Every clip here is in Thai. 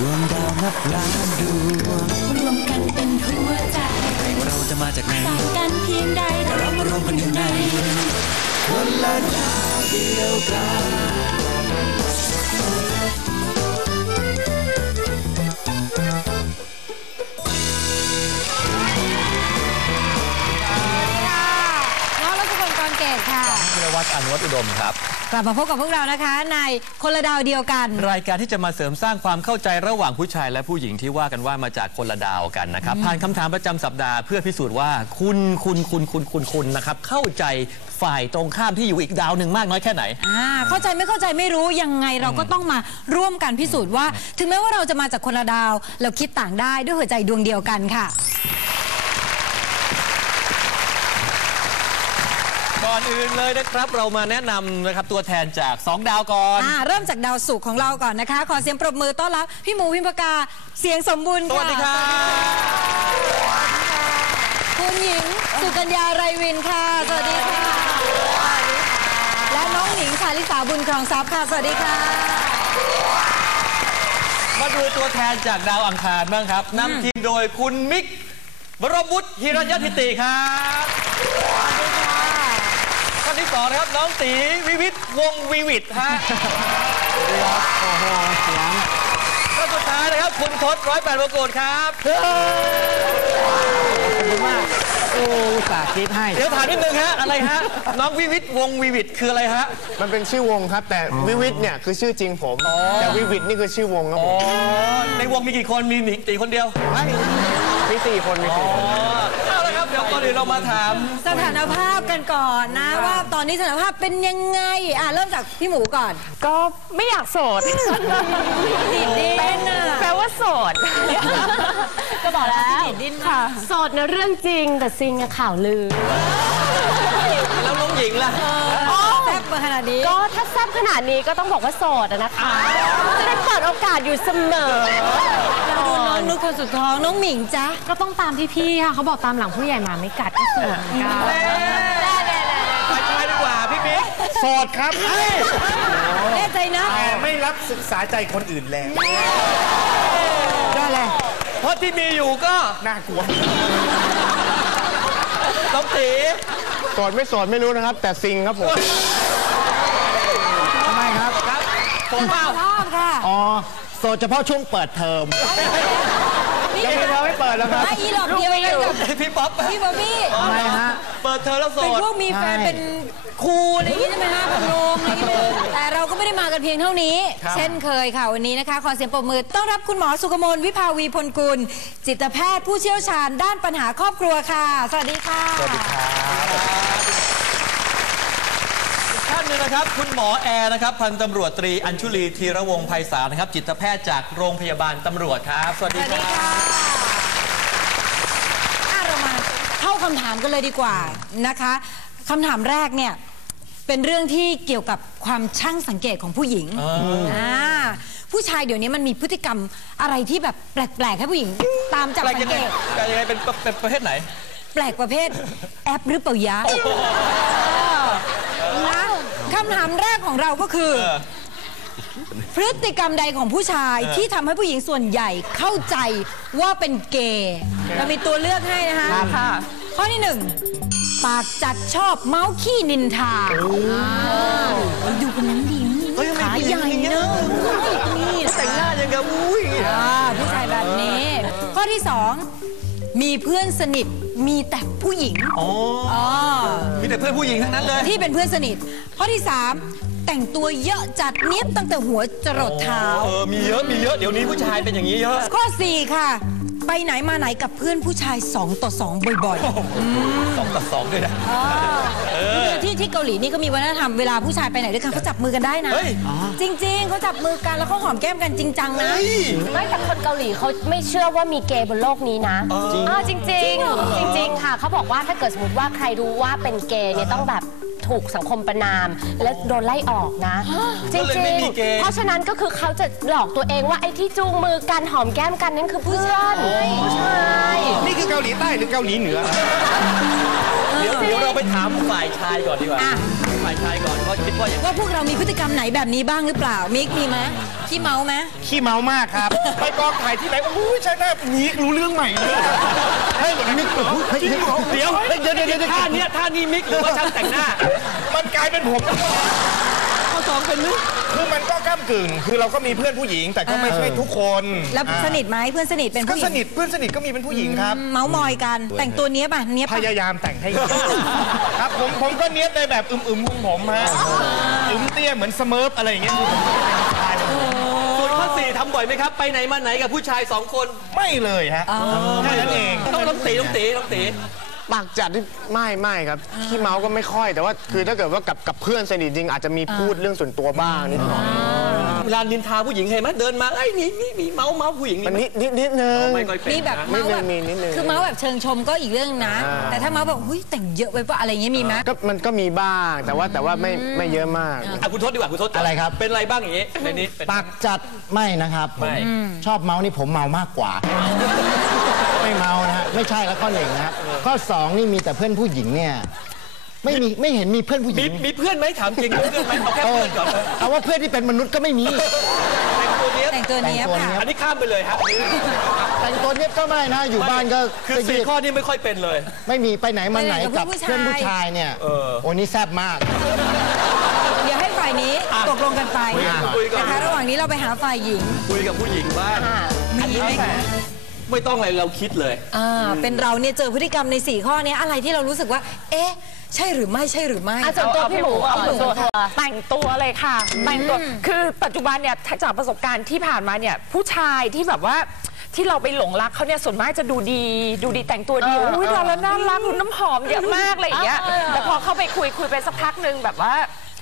ดวงดาวนับล้านดวงรวมกันเป็นหัวใจเราจะมาจากไหนต่างกันเพียงใดแต่เรามารวมกันอยู่ในคนละดาวเดียวกันน้องรัชพลกรเกตค่ะพิรวัตรอนุวัฒอุดมครับ กลับมาพบกับพวกเรานะคะ ในคนละดาวเดียวกัน รายการที่จะมาเสริมสร้างความเข้าใจระหว่างผู้ชายและผู้หญิงที่ว่ากันว่ามาจากคนละดาวกันนะครับผ่านคำถามประจำสัปดาห์เพื่อพิสูจน์ว่าคุณคุณคุณคุณคุณคุณนะครับเข้าใจฝ่ายตรงข้ามที่อยู่อีกดาวหนึ่งมากน้อยแค่ไหน อ่าเข้าใจไม่เข้าใจไม่รู้ยังไงเราก็ต้องมาร่วมกันพิสูจน์ว่า ถึงแม้ว่าเราจะมาจากคนละดาว เราคิดต่างได้ด้วยหัวใจดวงเดียวกันค่ะ อนอื่นเลยนะครับ เรามาแนะนำนะครับตัวแทนจาก 2 ดาวก่อน อ่าเริ่มจากดาวศุกร์ของเราก่อนนะคะ ขอเสียงปรบมือต้อนรับพี่หมูพิมพกาเสียงสมบูรณ์สค่ะวัสดีครับคุณหญิงสุกัญญาไรวินค่ะ สวัสดีค่ะ และน้องหนิงชาลิสาบุญครองทรัพย์ค่ะ สวัสดีค่ะ มาดูตัวแทนจากดาวอังคารบ้างครับนำทีมโดยคุณมิกบรมวุฒิฮิรัญยทิติครับ ท่านที่สองนะครับน้องตีวิวิทย์วงศ์วิวิทย์ฮะโอ้โหเสียงก็สุดท้ายนะครับคุณทศร้อยแปดประกฏครับขอบคุณมากโอ้อุตส่าห์คิดให้ เดี๋ยวถามนิดนึงฮะอะไรฮะน้องวิวิทย์วงศ์วิวิทย์คืออะไรฮะมันเป็นชื่อวงครับ แต่วิวิทเนี่ยคือชื่อจริงผม แต่วิวิทนี่คือชื่อวงครับอ๋ผอมในวงมีกี่คนมีหนิงตีคนเดียวมีสี่คนมีสี่คน อ๋อเอาละครับเดี๋ยวก่อนอื่นเรามาถาม สถานภาพกันก่อนนะ ว่าตอนนี้สถานภาพเป็นยังไง อะเริ่มจากพี่หมูก่อนก็ไม่อยากโสดดีดดิ้นอะแปลว่าโสด ก็บอกแล้วค่ะ โสดนะเรื่องจริงแต่ซิงอะข่าวลือ แล้วน้องหญิงล่ะ แซ่บมาขนาดนี้ก็ถ้าแซ่บขนาดนี้ก็ต้องบอกว่าโสดอะนะคะจะได้เปิดโอกาสอยู่เสมอเราดูน้ องนุชคนสุดท้องน้องหมิงจ้ะก็ต้องตามพี่ๆค่ะเขาบอกตามหลังผู้ใหญ่มาไม่กัดก็โสดเหมือนกันไปชายดีกว่าพี่บิ๊กโสดครับแน่ใจนะแต่ไม่รับศึกษาใจคนอื่นแล้วได้เลยเพราะที่มีอยู่ก็น่ากลัวน้องตีโสดไม่โสดไม่รู้นะครับ แต่ซิงครับผมทำไมครับครับผมเปล่าชอบค่ะอ๋อโสดเฉพาะช่วงเปิดเทอม ดแล้วครับไออีหลอกเดียวกันกับพี่ป๊อปพี่บอบบี้ทำไมฮะเปิดเทอมแล้วโสเป็นดพวกมีแฟนใช่เป็นครูอะไรอย่างงี้ใช่ไหมฮะเป็นโรงอะไรอย่างงี้แต่เราก็ไม่ได้มากันเพียงเท่านี้ เช่นเคยค่ะวันนี้นะคะ ขอเสียงปรบมือต้อนรับคุณหมอสุกมลวิภาวีพลกุล จิตแพทย์ผู้เชี่ยวชาญด้านปัญหาครอบครัวค่ะ สวัสดีค่ะ สวัสดีค่ะท่านหนึงนะครับ คุณหมอแอร์นะครับ พันตำรวจตรีอัญชุลีธีระวงศ์ไพศาลนะครับ จิตแพทย์จากโรงพยาบาลตำรวจครับ สวัสสดีวัสคดีรับ ค่ะอะเรามาเข้า คำถามกันเลยดีกว่านะคะคำถามแรกเนี่ยเป็นเรื่องที่เกี่ยวกับความช่างสังเกตของผู้หญิงอ่าผู้ชายเดี๋ยวนี้มันมีพฤติกรรมอะไรที่แบบแปลกๆให้ผู้หญิง ตามจับแปลกสัยังงเกไงตแปลกยังไงเป็นเป็นประเภทไหน แปลกประเภทแอปหรือเปล่ายะนะคำถามแรกของเราก็คือ เออ พฤติกรรมใดของผู้ชายที่ทำให้ผู้หญิงส่วนใหญ่เข้าใจว่าเป็นเกย์เรามีตัวเลือกให้นะคะค่ะ ข้อที่หนึ่งปากจัดชอบเมาส์ขี้นินทาเราดูคนนั้นดีนี่ขาใหญ่เนอะนี่แต่งหน้ายังกับอุ้ยอ่าผู้ชายแบบนี้ ข้อที่สองมีเพื่อนสนิทมีแต่ผู้หญิงอ๋ออ๋อมีแต่เพื่อนผู้หญิงทั้งนั้นเลย ที่เป็นเพื่อนสนิท ข้อที่สามแต่งตัวเยอะจัดเนี้ยบตั้งแต่หัวจรดเท้า เออ มีเยอะ มีเยอะ เดี๋ยวนี้ผู้ชายเป็นอย่างนี้เยอะ ข้อ4ค่ะ ไปไหนมาไหนกับเพื่อนผู้ชาย 2 ต่อ 2 บ่อยสองต่อสองด้วยนะๆคือที่ที่เกาหลีนี่ก็มีวัฒนธรรมเวลาผู้ชายไปไหนด้วยกันเขาจับมือกันได้นะ เฮ้ย จริง ๆ เขาจับมือกันแล้วเขาหอมแก้มกันจริงจังนะ ไม่แต่คนเกาหลีเขาไม่เชื่อว่ามีเกย์บนโลกนี้นะอ๋อจริงจริงๆจริง ๆ ค่ะ เขาบอกว่าถ้าเกิดสมมติว่าใครรู้ว่าเป็นเกย์เนี่ยต้องแบบ ถูกสังคมประนาม และโดนไล่ออกนะจก็เลยริไม่งมีเกย์ๆ เพราะฉะนั้นก็คือเขาจะหลอกตัวเองว่าไอ้ที่จูงมือกันหอมแก้มกันนั่นคือผู้ชายผู้ชายนี่คือเกาหลีใต้หรือเกาหลีเหนือ เดี๋ยวเดี๋ยวเราไปถามฝ่ายชายก่อนดีกว่า อะ ฝ่ายฝ่ายชายก่อนเขาคิดว่าอย่างไรว่าพวกเรามีพฤติกรรมไหนแบบนี้บ้างหรือเปล่า มิกมีไหมขี้เมาไหมขี้เมามากครับ ไปกองถ่ายที่ไหนโอ้ยใช่หน้านี้รู้เรื่องใหม่เลยเฮ้ยนี่จริงเหรอเดี๋ยวเดี๋ยวเดี๋ยวเดี๋ยวท่าเนี้ยท่านี้มิกหรือว่าช่างแต่งหน้า มันกลายเป็นผมข้ อสองเป็นมิกคือมันก็ก้ากึ่ง คือเราก็มีเพื่อนผู้หญิง แต่ก็ไม่ใช่ทุกคนแล้วอ่าสนิทไหมเพื่อนสนิทเป็นก็ผู้หสญิงนิทเพื่อนสนิทก็มีเป็นผู้หญิงครับ เมาส์มอยกัน แต่งตัวเนี้ยป่ะเนี้ยพป่ะยายามแต่งให้ครับผมผมก็เนี้ยบในแบบอึมๆของผมฮะอึมเตี้ยเหมือนสเมิร์ฟอะไรอย่างเงี้ยคือผมก็เป็นสไตล์ของผมส่วนข้อสี่ทำบ่อยไหมครับ ไปไหนมาไหนกับผู้ชายสองคน ไม่เลยฮะแค่นั้นเอง ต้องต้องตีต้องตีต้องตี ปากจัดที่ไม่ไม่ครับขี้เมาก็ไม่ค่อย แต่ว่าคือถ้าเกิดว่ากับกับเพื่อนสนิทจริง อาจจะมีพูดเรื่องส่วนตัวบ้างนิดหน่อยเวลานินทาผู้หญิงเห็นไหมเดินมาเอ้ยนี่นี่มีเมาเมาผู้หญิงมันนิดนิดนิดนึงไม่ค่อยเป็นมีแบบนะเมาส์แบบนิดนึงมีนิดนึง คือเมาส์แบบเชิงชมก็อีกเรื่องนะ อ่า แต่ถ้าเมาส์แบบหุ้ยแต่งเยอะไปป่ะอะไรเงี้ยมีไหมก็มันก็มีบ้างแต่ว่าแต่ว่าไม่ไม่เยอะมาก อะคุณทศดีกว่าคุณทศก่นอะไรครับ เป็นอะไรบ้างอย่างนี้ในนี้เป็น ปากจัดไม่นะครับผมไม่ ชอบเมานี่ผมเมามากกว่า ไม่เมานะฮะไม่ใช่แล้วข้อหนึ่งนะครับข้อสองนี่มีแต่เพื่อนผู้หญิงเนี่ยไม่มีไม่เห็นมีเพื่อนผู้หมีญิงมีเพื่อนไหมถามจริงมีเพื่อนไหมเอาแค่เออเพื่อนก่อนเอาว่าเพื่อนที่เป็นมนุษย์ก็ไม่มีแต่งตัวเนี้ยแต่งตัวเนี้ยแต่งตัวค่ะเนี้ยอันนี้ข้ามไปเลยครับแต่งตัวเนี้ยก็ไม่นะอยู่บ้านก็คือจะยืสี่ดข้อนี้ไม่ค่อยเป็นเลย ไม่มีไปไหนมาไหนไปไหนกักับบเพื่เพื่ออนนผู้ผู้ชาชายยเนี่ยเออ โอ้นี่แซ่บมาก เดี๋ยวให้ฝ่ายนี้ตกลงกันไปคุยก่อนนะคะ ระหว่างนี้เราไปหาฝ่ายหญิงคุยกับผู้หญิงบ้าง มีไหมคะ ไม่ต้องอะไรเราคิดเลย อ่าเป็นเราเนี่ยเจอพฤติกรรมใน 4 ข้อเนี้ยอะไรที่เรารู้สึกว่า เอ๊ะ ใช่หรือไม่ใช่หรือไม่อะส่วนตัวพี่หมูก่อนเอาส่วนตัวแต่งตัวเลยค่ะ แต่งตัว คือปัจจุบันเนี่ยจากประสบการณ์ที่ผ่านมาเนี่ยผู้ชายที่แบบว่าที่เราไปหลงรักเขาเนี่ยส่วนมากจะดูดี ดูดีแต่งตัวดีอุ้ยดาราน่ารักดูน้ำหอมเยอะมากอะไรอย่างเงี้ยแต่พอเข้าไปคุยคุยไปสักพักหนึ่งแบบว่า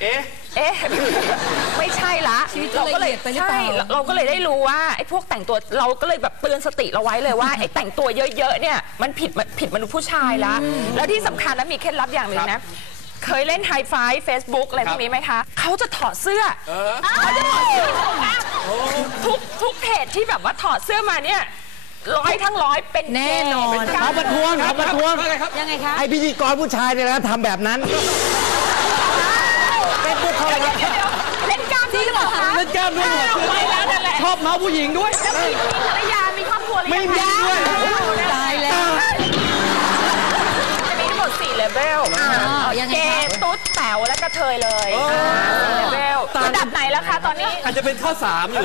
เอ๊ะ เอ๊ะ ไม่ใช่ละชีวิตเราก็เลยละเอียดไปหรือเปล่า ใช่เราเราก็เลยได้รู้ว่าไอ้พวกแต่งตัวเราก็เลยแบบเตือนสติเราไว้เลยว่าไอ้แต่งตัวเยอะๆเนี่ยมันผิดผิดมนุษย์ผู้ชายละแล้วที่สำคัญนะมีเคล็ดลับอย่างหนึ่งนะ เคยเล่นไฮไฟเฟซบุ๊กอะไรพวกนี้ไหมคะ เขาจะถอดเสื้อเขาจะถอดเสื้อทุกทุกเพจที่แบบว่าถอดเสื้อมาเนี่ยร้อยทั้งร้อยเป็นเกย์แน่นอนเป็นกาเอารประท้วงเอาประท้วงว่าไงครับยังไงคะ ไอพิธีกรผู้ชายเนี่ยนะทำแบบนั้นเป็น กล้ามด้วยเหรอไม่แล้วนั่นแหละชอบเมาผู้หญิงด้วยแล้วมีมีภรรยา มีครอบครัวหรือยังไม่มีด้วยตายแล้วจะมีทั้งหมด4เลเวลยังไงเกคะย์ตุ๊ดแต๋วและกระเทยเลยสี่เลเวลระดับ ไหนแล้วคะตอนนี้ อาจจะเป็นข้อสามอยู่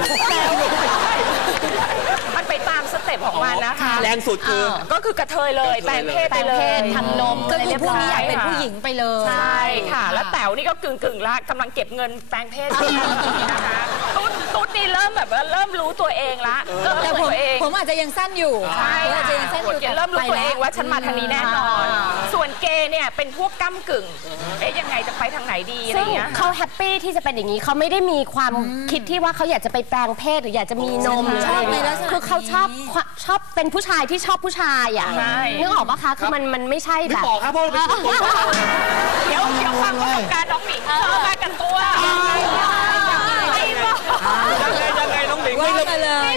มันไปตามสเต็ปของมันนะคะ แรงสุดคือ ก็คือกระเทยเลยแปลงเพศไปเลยทำนมก็คือพวกนี้อยากเป็นค่ะผู้หญิงไปเลยใช่ค่ะ แล้วแต๋วนี่ก็กึ่งกึ่งๆละกำลังเก็บเงินแปลงเพศอยู่นะคะตุ๊ดตุ๊ดนี่เริ่มแบบว่าเริ่มรู้ตัวเองละเริ่มแต่รู้ผมตัวเองผมอาจจะยังสั้นอยู่ใช่ผมอาจค่ะจะยังสั้ นอยู่เกย์เริ่มรู้ตัวเองว่าฉันมาทางนี้แน่นอนอ่าส่วนเกย์เนี่ยเป็นพวกก้ากึ่ง เอ๊ะยังไงจะไปทางไหนดีอะไรซึ่งเงี้ย เขาแฮปปี้ที่จะเป็นอย่างนี้เขาไม่ได้มีความคิดที่ว่าเขาอยากจะไปแปลงเพศหรืออยากจะมีนมหรือชอะอบไรในอย่างลัเงี้กษณะยคือเขาชอบนี้ความชอบเป็นผู้ชายที่ชอบผู้ชายอะใช่ นึกออกปะคะคือมันมันไม่ใช่นึแบกบออกครับเพราะเราเป็นคนเดี๋ยวเดี๋ยวฟังประสบการณ์น้องหมิงชอบมากันตัวไม่บอกยังไงยังไงน้องหมิงว่าไม่กันเลย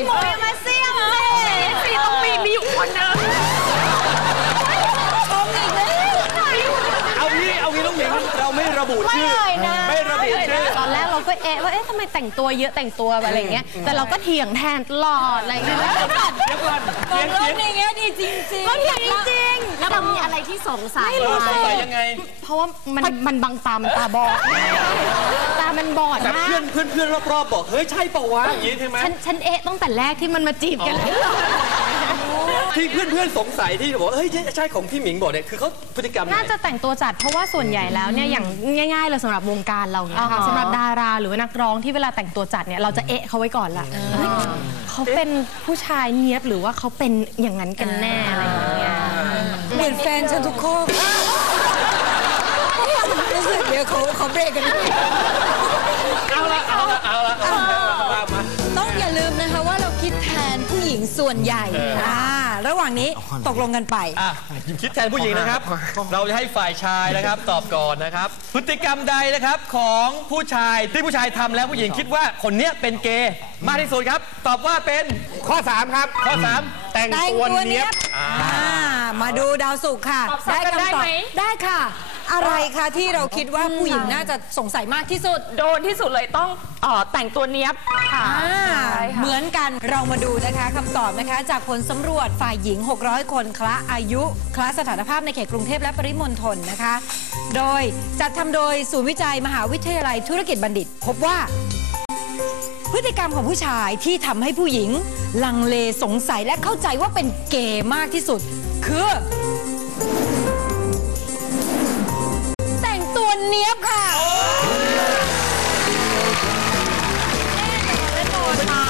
เราไม่ระบุชื่อไม่ระบุชื่อ ตอนแรกเราก็เอะว่าเอ๊ะทำไมแต่งตัวเยอะแต่งตัวอะไรอย่างเงี้ย แต่เราก็เถียงแทนตลอดอะไรอย่างเงี้ยเดี๋ยวก่อนตเสียงกลเสียงงในแง่ดีจริงๆก็เถียงจริงแล้วเรามีอะไรที่สงสัยเออสงสัยยังไงๆเพราะว่ามันมันบังตา มันตาบอดตา มันบอดแต่มาเพื่อกนเพื่อนเพื่อนรอบๆบอกเฮ้ยใช่เปล่าวะอย่างนี้ใช่ไหมฉันฉันเอะตั้งแต่แรกที่มันมาจีบกันเลย ที่เพื่อนเพื่อนๆสงสัยที่บอกเฮ้ยใช่ของพี่หมิงบอกเนี่ยคือเขาพฤติกรรมไหน น่าจะแต่งตัวจัดเพราะว่าส่วนใหญ่แล้วเนี่ยอย่างง่ายๆเลยสำหรับวงการเราเนี่ยค่ะสำหรับดาราหรือว่านักร้องที่เวลาแต่งตัวจัดเนี่ยเราจะเอะเขาไว้ก่อนละเฮ้ยเขาเป็นผู้ชายเนียบหรือว่าเขาเป็นอย่างนั้นกันแน่อะไรอย่างเงี้ยเหมือนแฟนฉันทุกข้อรู้สึกเดี๋ยวเขาเขาเบรกกันด้วยเอาละ ส่วนใหญ่อ่าระหว่างนี้ตกลงกันไปอะคิดแทนผู้หญิงนะครับ เราจะให้ฝ่ายชายนะครับตอบก่อนนะครับ พฤติกรรมใดนะครับของผู้ชายที่ผู้ชายทำแล้วผู้หญิงคิดว่าคนเนี้ยเป็นเกย์มากที่สุดครับ ตอบว่าเป็นข้อ 3 ครับ ข้อสามแต่งแต่งตัวตัวเนี้เนี้ยยบอ่ามาดูดาวสุกร์ค่ะตอบซ้ำกันได้ไหมได้ค่ะ อะไรคะที่เราคิดว่าผู้หญิงน่าจะสงสัยมากที่สุด โดนที่สุดเลยต้องเอ่อแต่งตัวเนี้ยบค่ะอ่าใช่ค่ะ เหมือนกันเรามาดูนะคะคำตอบนะคะ จากผลสำรวจฝ่ายหญิง 600 คนคละอายุคละสถานภาพในเขตกรุงเทพและปริมณฑลนะคะ โดยจัดทำโดยศูนย์วิจัยมหาวิทยาลัยธุรกิจบัณฑิต พบว่า พฤติกรรมของผู้ชายที่ทำให้ผู้หญิง ลังเลสงสัยและเข้าใจว่าเป็นเกย์มากที่สุด คือ ค่ะ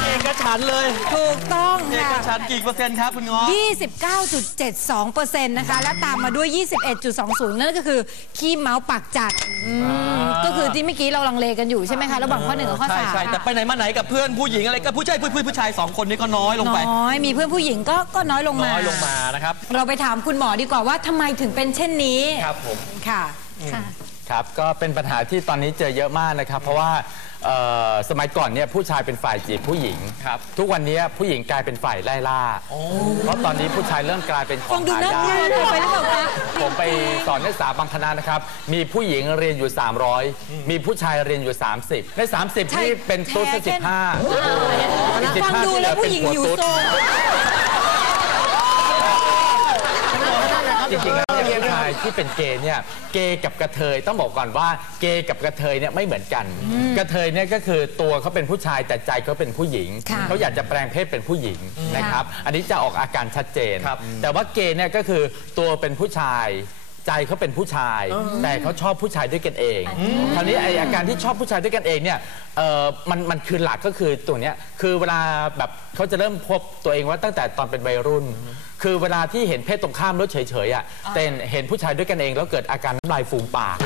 เอกฉันท์เลยถูกต้องเอกค่ะ ฉันท์กี่เปอร์เซ็นต์ครับคุณง้อ 29.72%นะคะ และตามมาด้วย 21.20 นั่นก็คือ ขี้เมาส์ปากจัดอืมก็คือที่เมื่อกี้เราลังเลกันอยู่ใช่ไหมคะระหว่างข้อหนึ่งกับข้อใช่สามใช่แต่ไปไหนมาไหนกับเพื่อนผู้หญิงอะไรก็ผู้ชายผู้ผู้ผู้ชายสองคนนี้ก็น้อยลงไป น้อยมีเพื่อนผู้หญิงก็ก็น้อยลงมา น้อยลงมานะครับ เราไปถามคุณหมอดีกว่าว่าทำไมถึงเป็นเช่นนี้ครับผม ค่ะ ค รับก็เป็นปัญหาที่ตอนนี้เจอเยอะมากนะครับ เพราะว่าเอ่อสมัยก่อนเนี่ยผู้ชายเป็นฝ่ายจีบผู้หญิง ครับทุกวันนี้ผู้หญิงกลายเป็นฝ่ายไล่ล่า เพราะตอนนี้ผู้ชายเริ่มกลายเป็นขอฟังงดูหาน่ากได้ลัวไปหรือเปล่าคะผมไปสอนนักศึกษาบางคณะนะครับ มีผู้หญิงเรียนอยู่ 300 มีผู้ชายเรียนอยู่ 30 ใน 30ใช่ที่เป็นตุ๊ดแชร์แค่สิบห้าอีกฟัง15ดูที่เหแล้อวผู้หญิงเป็นหิวหัวโซตุ๊ดจริงๆแล้วเนี่ยผู้ชายที่เป็นเกย์เนี่ยเกย์กับกระเทยต้องบอกก่อนว่าเกย์กับกระเทยเนี่ยไม่เหมือนกัน กระเทยเนี่ยก็คือตัวเขาเป็นผู้ชายแต่ใจเขาเป็นผู้หญิงค่ะเขาอยากจะแปลงเพศเป็นผู้หญิงนะครับ อันนี้จะออกอาการชัดเจนครับแต่ว่าเกย์เนี่ยก็คือตัวเป็นผู้ชาย ใจเขาเป็นผู้ชาย แต่เขาชอบผู้ชายด้วยกันเอง คราวนี้ไออาการที่ชอบผู้ชายด้วยกันเองเนี่ยเออมันมันคือหลักก็คือตัวเนี้ยคือเวลาแบบเขาจะเริ่มพบตัวเองว่าตั้งแต่ตอนเป็นวัยรุ่น คือเวลาที่เห็นเพศตรงข้ามแล้วเฉยๆอะแต่เห็นผู้ชายด้วยกันเองแล้วเกิดอาการน้ำลายฟูมปาก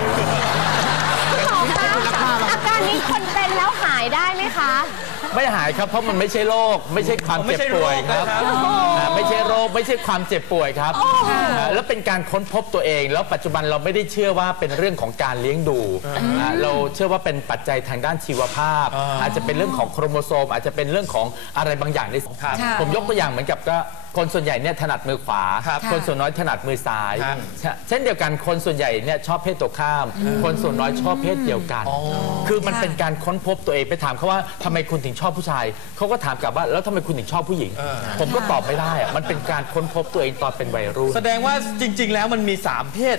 อาการนี้คน ไม่หายครับเพราะมันไม่ใช่โรคไม่ใช่ความไม่เจ็บใช่ป่วยโรคครับนะครับ อ่าไม่ใช่โรคไม่ใช่ความเจ็บป่วยครับอ่าแล้วเป็นการค้นพบตัวเอง แล้วปัจจุบันเราไม่ได้เชื่อว่าเป็นเรื่องของการเลี้ยงดูอ่าเราเชื่อว่าเป็นปัจจัยทางด้านชีวภาพ อาจจะเป็นเรื่องของโครโมโซม อาจจะเป็นเรื่องของอะไรบางอย่างในครับค่ะผมยกตัวอย่างเหมือนกับก็ คนส่วนใหญ่เนี่ยถนัดมือขวาครับคนส่วนน้อยถนัดมือซ้ายครับเช่นเดียวกันคนส่วนใหญ่เนี่ยชอบเพศตรงข้าม คนส่วนน้อยชอบเพศเดียวกัน คือมันค่ะเป็นการค้นพบตัวเองไปถามเขาว่าทำไมคุณถึงชอบผู้ชายเขาก็ถามกลับว่าแล้วทำไมคุณถึงชอบผู้หญิง ผมก็ตอบไม่ได้อะมันเป็นการค้นพบตัวเองตอนเป็นวัยรุ่นแสดงว่าจริง ๆ แล้วมันมี3เพศ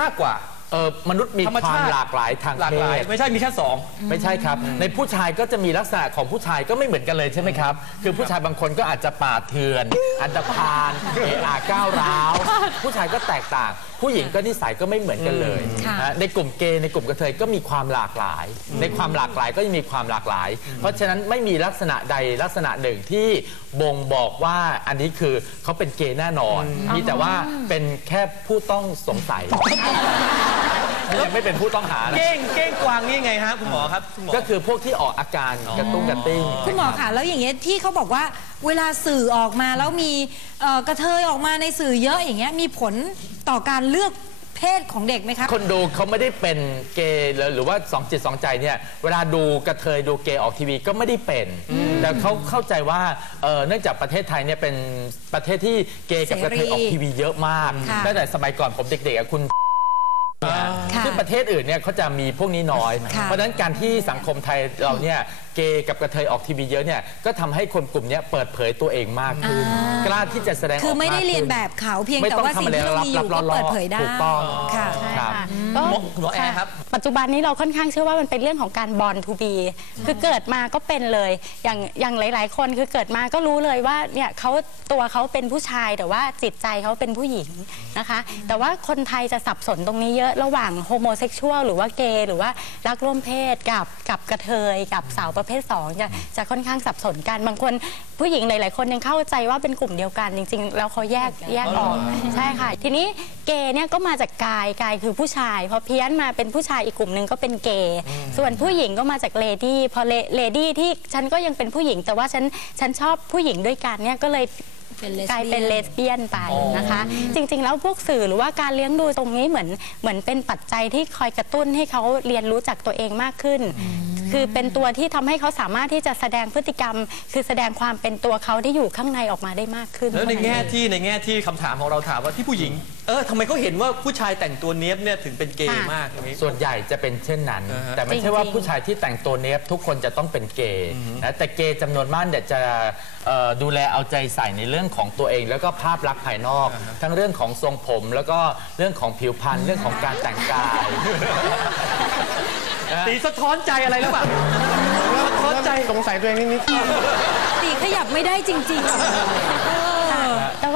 มากกว่า เออมนุษย์มีธรรมควาชาติมหลากหลายทางหลากเพหลายศ ไม่ใช่มีแค่สอง ไม่ใช่ครับ ในผู้ชายก็จะมีลักษณะของผู้ชายก็ไม่เหมือนกันเลยใช่ไหมครับ คือผู้ชายบางคนก็อาจจะป่าเถื่อน อันดพานเอะอาก้าวร้าวผู้ชายก็แตกต่าง ผู้หญิงก็นิสัยก็ไม่เหมือนกันเลยค่ะ นะในกลุ่มเกย์ในกลุ่มกระเทยก็มีความหลากหลาย ในความหลากหลายก็ยังมีความหลากหลาย เพราะฉะนั้นไม่มีลักษณะใดลักษณะหนึ่งที่บ่งบอกว่าอันนี้คือเขาเป็นเกย์แน่นอนมีแต่ว่าเป็นแค่ผู้ต้องสงสัยยังไม่เป็นผู้ต้องหานะ เก้งเก้งกวางนี่ไงฮะคุณหมอครับคุณหมอ ก็คือพวกที่ออกอาการกระตุ้งกระติ้ง คุณหมอคะแล้วอย่างเงี้ยที่เขาบอกว่าเวลาสื่อออกมาแล้วมีเอ่อกระเทยออกมาในสื่อเยอะอย่างเงี้ยมีผลต่อการเลือกเพศของเด็กไหมคะ คนดูเขาไม่ได้เป็นเกย์หรือหรือว่าสองจิตสองใจเนี่ยเวลาดูกระเทยดูเกย์ออกทีวีก็ไม่ได้เป็น แต่เขาเข้าใจว่าเอ่อเนื่องจากประเทศไทยเนี่ยเป็นประเทศที่เกย์กับกระเทยออกทีวีเยอะมากค่ะ ตั้งแต่สมัยก่อนผมเด็กๆอะคุณ ค่ะ ซึ่งประเทศอื่นเนี่ยเขาจะมีพวกนี้น้อยค่ะเพราะฉะนั้นการที่สังคมไทยเราเนี่ยเกย์กับกระเทยออกทีวีเยอะเนี่ยก็ทำให้คนกลุ่มเนี้ยเปิดเผยตัวเองมากขึ้นกล้าที่จะแสดงออกคือไม่ได้ากขึ้เรียนแบบเขาเพียงไม่แต่ต้องว่าสิ่งทำอะไรที่เรามีอยู่ก็ลับๆล่อๆเปิดเผยได้ถูกต้องค่ะครับก็คุณหมอแอร์ครับปัจจุบันนี้เราค่อนข้างเชื่อว่ามันเป็นเรื่องของการบอลทูบีคือเกิดมาก็เป็นเลยอย่างอย่างหลาย ๆ คนคือเกิดมาก็รู้เลยว่าเนี่ยเขาตัวเขาเป็นผู้ชายแต่ว่าจิตใจเขาเป็นผู้หญิงนะคะ แต่ว่าคนไทยจะสับสนตรงนี้เยอะระหว่างโฮโมเซ็กชวลหรือว่าเกย์หรือว่ารักร่วมเพศกับกับกระเทยกับสาวประเภทสองจะจะค่อนข้างสับสนกันบางคนผู้หญิงหลาย ๆ คนยังเข้าใจว่าเป็นกลุ่มเดียวกันจริง ๆ แล้วเขาแยกแยกออกใช่ค่ะ ทีนี้เกย์เนี่ยก็มาจากกายกายคือผู้ชายพอเพี้ยนมาเป็นผู้ชายอีกกลุ่มหนึ่งก็เป็นเกย์ส่วนผู้หญิงก็มาจากเลดี้พอเลดี้ที่ฉันก็ยังเป็นผู้หญิง แต่ว่าฉันฉันชอบผู้หญิงด้วยกันเนี่ยก็เลย เป็นเลสกลายเบี้เป็นยนเลสเบี้ยนไปนะคะ จริง ๆ แล้วพวกสื่อหรือว่าการเลี้ยงดูตรงนี้เหมือนเหมือนเป็นปัจจัยที่คอยกระตุ้นให้เขาเรียนรู้จักตัวเองมากขึ้น คือเป็นตัวที่ทำให้เขาสามารถที่จะแสดงพฤติกรรม คือแสดงความเป็นตัวเขาที่อยู่ข้างในออกมาได้มากขึ้น แล้วในแง่ที่ในแง่ที่คำถามของเราถามว่าที่ผู้หญิง เออทำไมเขาเห็นว่าผู้ชายแต่งตัวเนี้ยบเนี่ยถึงเป็นเกย์ค่ะมากตรงนี้ ส่วนใหญ่จะเป็นเช่นนั้น อ่าฮะแต่ไม่ใช่ว่าจริงๆ ผู้ชายที่แต่งตัวเนี้ยบทุกคนจะต้องเป็นเกย์นะแต่เกย์จำนวนมากเนี่ยจะเอ่อดูแลเอาใจใส่ในเรื่องของตัวเอง แล้วก็ภาพลักษณ์ภายนอก ทั้งเรื่องของทรงผม แล้วก็เรื่องของผิวพรรณเรื่องของการแต่งกาย ตีสะท้อนใจอะไรหรือเปล่าสะท้อนใจ สงสัยตัวเองนิดตีขยับไม่ได้จริงๆเออแต่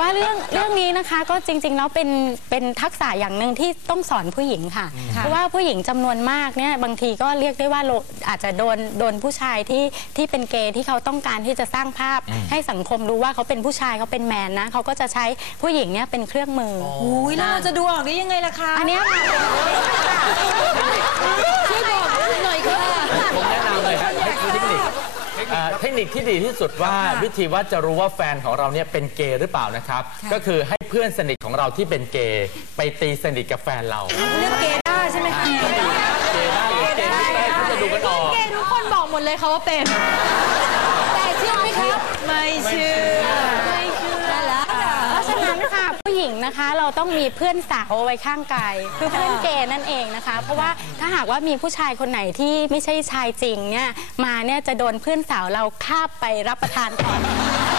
ว่าเรื่องเรื่องนี้นะคะก็จริงๆแล้วเป็นเป็นทักษะอย่างหนึ่งที่ต้องสอนผู้หญิงค่ะ เพราะว่าผู้หญิงจำนวนมากเนี่ยบางทีก็เรียกได้ว่าโลอาจจะโดนโดนผู้ชายที่ที่เป็นเกย์ที่เขาต้องการที่จะสร้างภาพ ให้สังคมรู้ว่าเขาเป็นผู้ชายเขาเป็นแมนนะเขาก็จะใช้ผู้หญิงเนี่ยเป็นเครื่องมือออุ้ยแล้วเราจะดูออกได้ยังไงล่ะคะอันเนี้ยค่ะช่วยบอกหน่อยค่ะผมแนะนำเลยครับเทคนิค อ่าเทคนิคที่ดีที่สุดว่าวิธีว่าจะรู้ว่าแฟนของเราเนี่ยเป็นเกย์หรือเปล่านะครับ ก็คือให้เพื่อนสนิทของเราที่เป็นเกย์ไปตีสนิทกับแฟนเราเลือกเกย์ได้ใช่ไหมคะเกย์ได้หรือเกย์ไม่ได้เขาจะดูกันออกเกย์ทุกคนบอกหมดเลยค่ะว่าเป็น แต่เชื่อไหมครับ ไม่เชื่อ นะคะ เราต้องมีเพื่อนสาวเอาไว้ข้างกายคือเพื่อนเกย์นั่นเองนะคะ เพราะว่าถ้าหากว่ามีผู้ชายคนไหนที่ไม่ใช่ชายจริงเนี่ยมาเนี่ยจะโดนเพื่อนสาวเราคาบไปรับประทานก่อน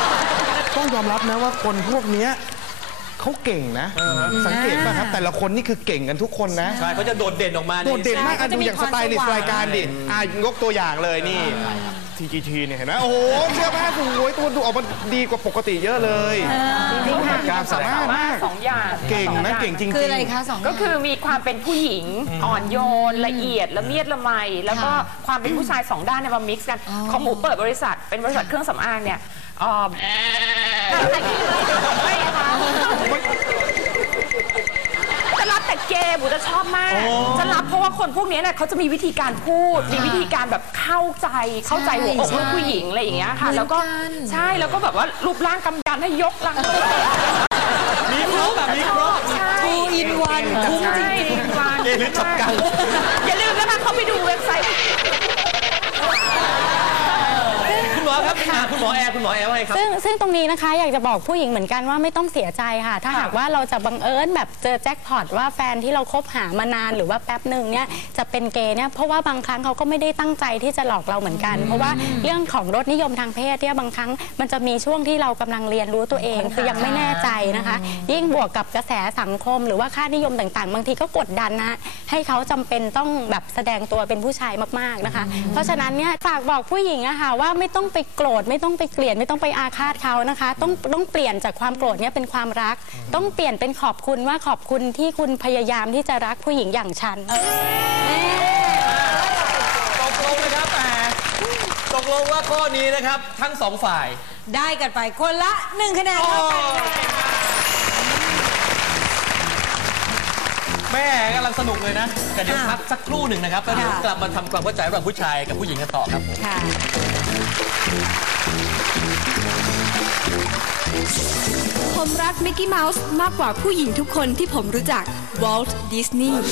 ๆต้องยอมรับนะว่าคนพวกเนี้ยเขาเก่งนะ สังเกตป่ะครับ แต่ละคนนี่คือเก่งกันทุกคนนะ ใช่เขาจะโดดเด่นออกมาในโดดเด่นมากอะใช่ดูอย่างสไตลิสต์รายการดิอะยกตัวอย่างเลยนี่ TGT เนี่ยเห็นไหมโอ้โหเชื่อไหมโอ้ยตัวดูออกมาดีกว่าปกติเยอะเลยการสามารถมากสองอย่างเก่งนะสอเก่งจริงๆคืออะไรคะสองก็คือมีความเป็นผู้หญิงอ่อนโยนละเอียดละเมียดละไมแล้วก็ความเป็นผู้ชายสองด้านเนี่ยมามิกซ์กันของหมูเปิดบริษัทเป็นบริษัทเครื่องสำอางเนี่ยอ่าไม่ค่ะจะ รับแต่เกย์บูจะชอบมาก จะรับเพราะว่าคนพวกนี้เนี่ยเขาจะมีวิธีการพูด มีวิธีการแบบเข้าใจเข้าใจหัวอกลูกผู้หญิงอะไรอย่างเงี้ยค่ะ แล้วก็ใช่แล้วก็แบบว่ารูปร่างกำยำให้ยกลังมีครบแบบมีครบใช่ทูอินวันคุ้มจริงเกย์หรือจับกังอย่าลืมนะคะเข้าไปดูเว็บไซต์ คุณหมอ ครับอะคุณหมอแอร์คุณหมอแอร์ว่าไงครับ ซึ่งซึ่งตรงนี้นะคะอยากจะบอกผู้หญิงเหมือนกันว่าไม่ต้องเสียใจค่ะ ถ้าหากว่าเราจะบังเอิญแบบเจอแจ็คพอตว่าแฟนที่เราคบหามานานหรือว่าแป๊บหนึ่งเนี่ยจะเป็นเกย์เนี่ยเพราะว่าบางครั้งเขาก็ไม่ได้ตั้งใจที่จะหลอกเราเหมือนกัน เพราะว่าเรื่องของรสนิยมทางเพศเนี่ยบางครั้งมันจะมีช่วงที่เรากำลังเรียนรู้ตัวเองคือยังไม่แน่ใจนะคะ ยิ่งบวกกับกระแสสังคม หรือว่าค่านิยมต่างๆ บางทีก็กดดันนะให้เขาจำเป็นต้องแบบแสดงตัวเป็นผู้ชายมากๆนะคะ เพราะฉะนั้นเนี่ยฝากบอกผู้หญิงอะค่ะว่าไม่ต้องไปโกรธไม่ต้องไปเกลียดไม่ต้องไปอาฆาตเขานะคะ ต้องต้องเปลี่ยนจากความโกรธเนี่ยเป็นความรัก ต้องเปลี่ยนเป็นขอบคุณว่าขอบคุณที่คุณพยายามที่จะรักผู้หญิงอย่างฉัน ตกลงนะครับแหมตกลงว่าข้อนี้นะครับ ทั้งสองฝ่าย ได้กันไปคนละหนึ่งคะแนนเท่ากันค่ะ แม่กำลังสนุกเลยนะแต่เดี๋ยวพักสักครู่หนึ่งนะครับแล้วเดี๋ยวกลับมาทำความเข้าใจระหว่างผู้ชายกับผู้หญิงกันต่อครับค่ะผมรักมิกกี้เมาส์มากกว่าผู้หญิงทุกคนที่ผมรู้จักวอลต์ดิสนีย์